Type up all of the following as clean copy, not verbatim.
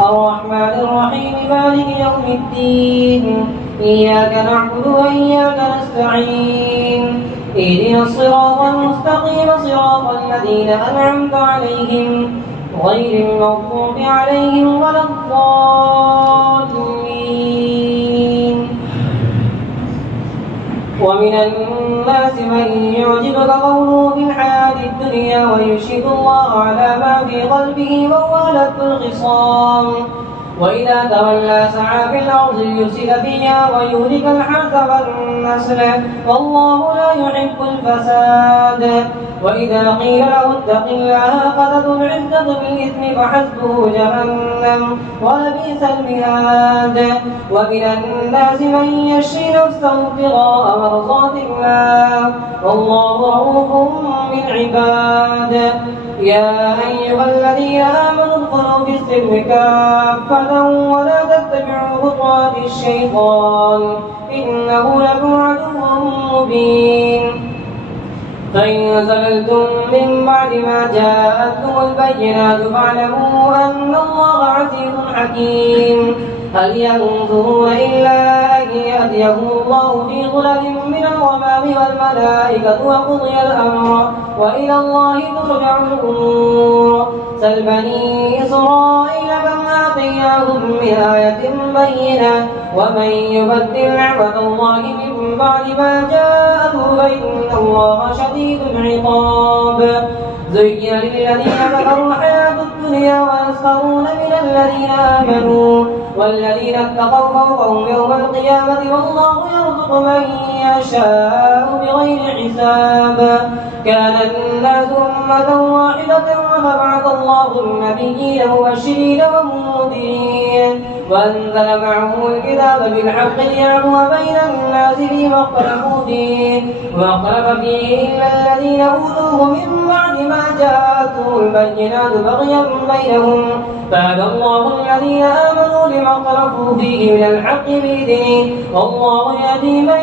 الرحمن الرحيم مالك يوم الدين إياك نعبد وإياك نستعين اهدنا الصراط المستقيم صراط الذين أنعمت عليهم غير المغضوب عليهم ولا الضالين. ومن الناس من يعجبك قوله في الحياة الدنيا ويشهد الله على ما في قلبه وهو ألد الخصام وإذا تولى سعى في الأرض ليفسد فيها ويهلك الحرث والنسل والله لا يحب الفساد. وإذا قيل له اتق الله أخذته العزة بالإثم فحسبه جهنم ولبئس المهاد. ومن الناس من يشري نفسه ابتغاء مرضات الله والله رؤوف بالعباد. يا أيها الذين آمنوا ادخلوا في السلم كافة ولا تتبعوا خطوات الشيطان إنه لكم عدو مبين. فإن زللتم من بعد ما جاءتكم البينات فاعلموا أن الله عزيز حكيم. هل ينظرون إلا أن يهديهم الله في ظلل من الغمام والملائكة وقضي الأمر وإلى الله ترجع الأمور. سل بني إسرائيل كم آتيناهم من آية بينة ومن يبدل نعمة الله من بعد ما جاءته فإن الله شديد العقاب. زين للذين كفروا الحياة الدنيا ويسخرون من الذين آمنوا والذين اتقوا فوقهم يوم القيامة والله يرزق من يشاء بغير حساب. كان الناس أمة واحدة فبعث الله النبيين مبشرين ومنذرين وأنزل معهم الكتاب بالحق ليحكم بين الناس فيما اختلفوا فيه وما اختلف فيه إلا الذين أوتوه من بعد ما جاءتهم البينات بغيا بينهم فهدى الله الذين آمنوا لما اختلفوا فيه من الحق بإذنه والله يهدي من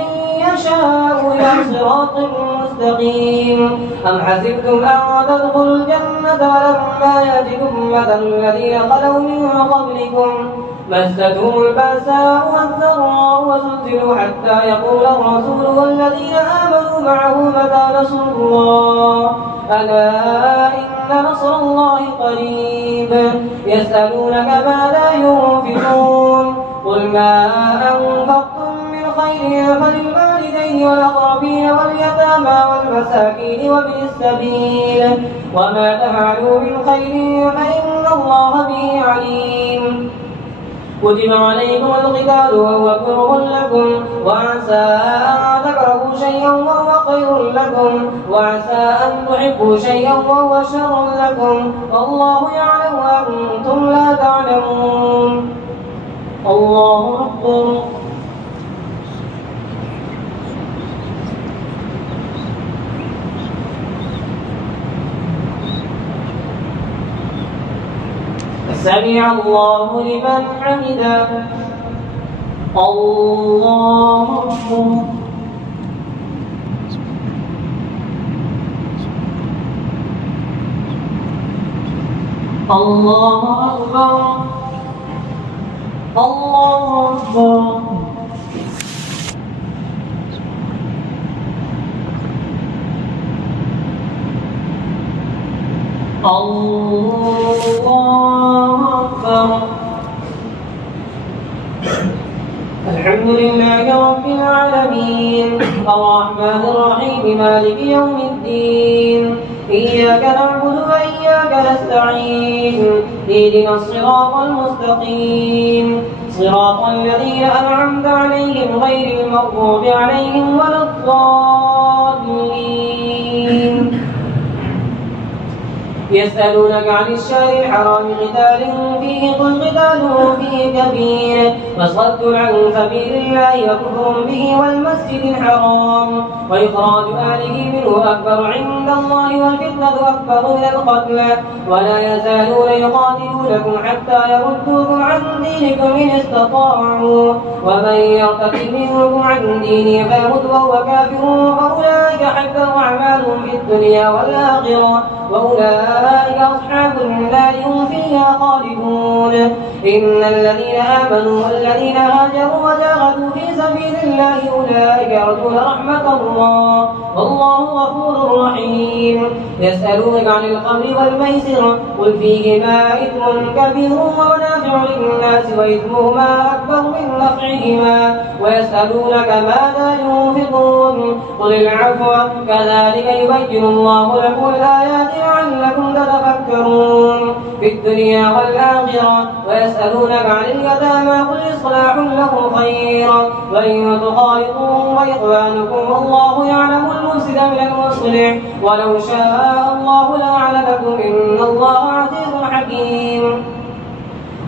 يشاء إلى صراط مستقيم. أم حسبتم أن تدخلوا الجنة ولما يأتكم مثل الذين خلوا من قبلكم مستهم البأساء والضراء وزلزلوا حتى يقول الرسول والذين آمنوا معه متى نصر الله ألا إن نصر الله قريب. يسألونك ماذا ينفقون قل ما أنفقتم من خير فللوالدين والأقربين واليتامى والمساكين وابن السبيل وما تفعلوا من خير فإن الله به عليم. كتب عليكم القتال وهو كره لكم وعسى أن تكرهوا شيئا وهو خير لكم وعسى أن تحبوا شيئا وهو شر لكم والله يعلم وأنتم لا تعلمون. الله أكبر. سمع الله لمن حمده. الله أكبر. الله أكبر. الله أكبر. الله أكبر. الحمد لله رب العالمين الرحمن الرحيم مالك يوم الدين إياك نعبد وإياك نستعين اهدنا الصراط المستقيم صراط الذين أنعمت عليهم غير المغضوب عليهم ولا الضالين. يسألونك عن الشهر الحرام قتال فيه قل قتال فيه كبير وصد عن سبيل الله وكفر به والمسجد الحرام وإخراج أهله منه أكبر عند الله والفتنة أكبر من القتل ولا يزالون يقاتلونكم حتى يردوكم عن دينكم إن استطاعوا ومن يرتد منكم عن دينه فيمت وهو كافر فأولئك حبطت أعمالهم في الدنيا والآخرة وأولئك أصحاب النار هم فيها خالدون. إن الذين آمنوا والذين هاجروا وجاهدوا في سبيل الله أولئك يرجون رحمة الله والله غفور رحيم. يسألونك عن الخمر والميسر قل فيهما إثم كبير ومنافع للناس وإثمهما أكبر من نفعهما ويسألونك ماذا ينفقون قل العفو كذلك يبين الله لكم الآيات لعلكم تتفكرون في الدنيا والآخرة. ويسألونك عن اليتامى قل إصلاح لكم خير وإن تخالطوهم وإخوانكم والله يعلم المفسد من المصلح ولو شاء الله لأعنتكم إن الله عزيز حكيم.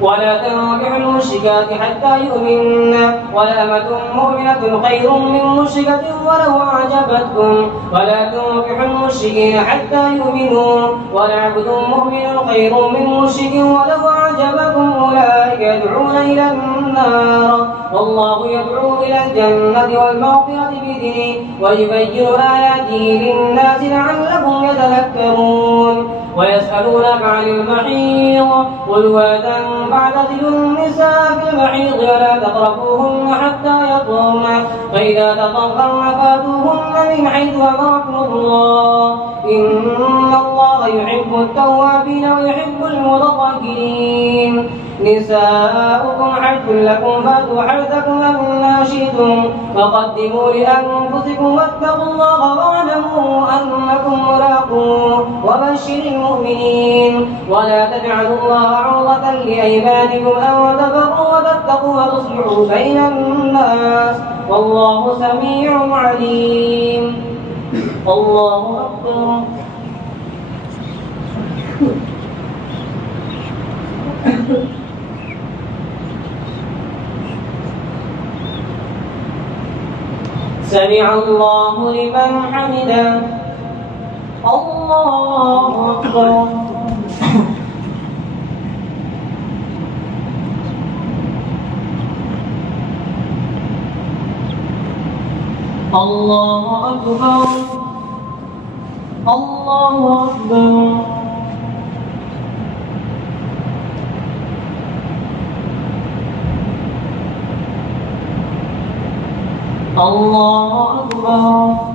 ولا تنكحوا المشركات حتى يؤمن ولأمة مؤمنة خير من مشركة ولو أعجبتكم ولا تنكحوا المشركين حتى يؤمنوا ولعبد مؤمن خير من مشرك ولو أعجبكم أولئك يدعون إلى النار والله يدعو إلى الجنة والمغفرة بإذنه ويبين آياته للناس لعلهم يتذكرون. ويسألونك عن المحيض قل وأذى فاعتزلوا النساء في المحيض ولا تقربوهن حتى يطهرن فإذا تطهرن فاتوهن من حيث أمركم الله إن الله يحب التوابين ويحب المتطهرين. نساؤكم حرث لكم فاتوا حرثكم أن شئتم وقدموا لأنفسكم واتقوا الله واعلموا أنكم ملاقوه وبشر المؤمنين. ولا تجعلوا الله عرضة لأيمانكم أن تبروا وتتقوا وتصلحوا بين الناس والله سميع عليم. الله أكبر. سمع الله لمن حمده. الله أكبر. الله أكبر. الله أكبر. الله أكبر.